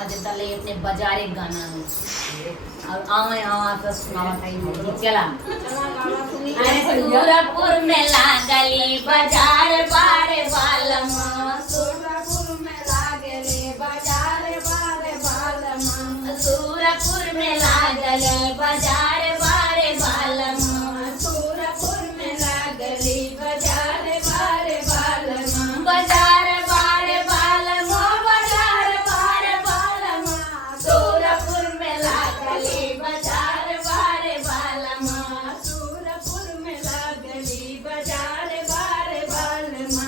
मध्ये तले अपने बाजारे गाना है और आवे आवा तो सुनावा थाई चला अरे सूरपुर में लागली बाजार बारे बालम सूरपुर में लागली बाजार बारे बालम सूरपुर में लागली बाजार बारे बालम सूरपुर में लागली बाजार बारे बालम बाजार बारे बालम बाजार बारे बालम सूरपुर में लागली बाजार बारे बालम सूरपुर में लागली बाजार बारे बालम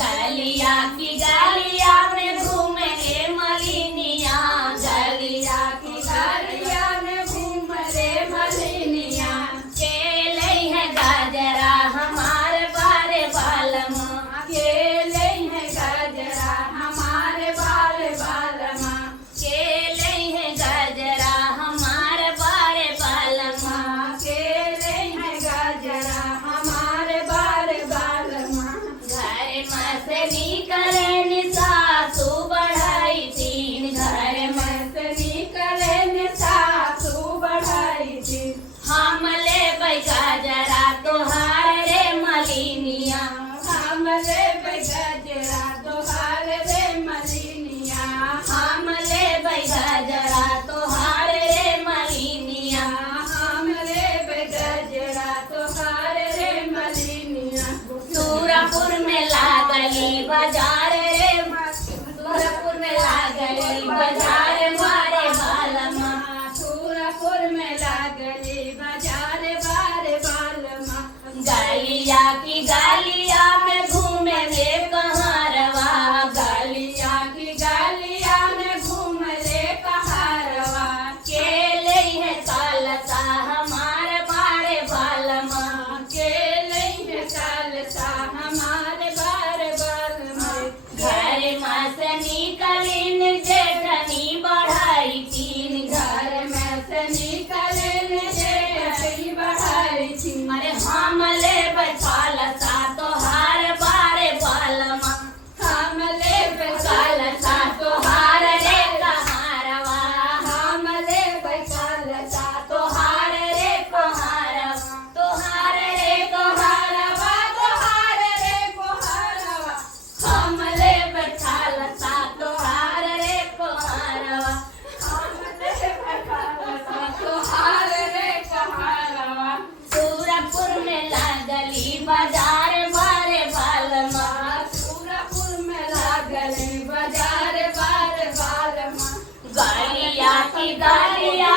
गलिया की गलिया में घूमे रे मलिनिया गलिया की गलिया में घूम रे मलिनिया केले है गाजरा हमारे बारे बालम केले है गाजरा हमारे बाल बालम केले है गाजरा हमारे बारे बालम केले है गाजरा हमारे बाल बालम घर में से निकले सासू बढ़ाई तीन घर में से निकले ने सासू बढ़ाई थी हम ले गाजरा तोहार रे मलिनिया हमले गजरा तोहार रे मलिनिया हम ले गाजरा तोहार रे मलिनिया हमले गजरा तोहार रे मलिनिया सूरपुर में लागली बाजार रे सूरपुर में लागली बाजार मारे बालम सूरपुर में लागली बाजार बारे बालमा गलिया की गलिया में घूमे रे कहारवा गलिया की गलिया में घूम ले कहारवा केले है कालता हमार बारे बालम केले है कालसा हमारे बार बालमा घर में से निकली जेठनी बढ़ाई तीन घर में से निकले ने जेठी बढ़ाई थी अरे हम ले कालता तोहार बारे बालम हमले कालता तोहार रे कहारवा हमले कालसा तोहार रे कहारवा तोहार रे कहारवा तोहार रे कोहारवा हमले कालता तोहार रे कहारवा हमले कालसा तोहार रे कोहारवा सूरपुर में लागली बाजार बारे बालमा सूरपुर में लागली बाजार बार बालमा गलिया की गलिया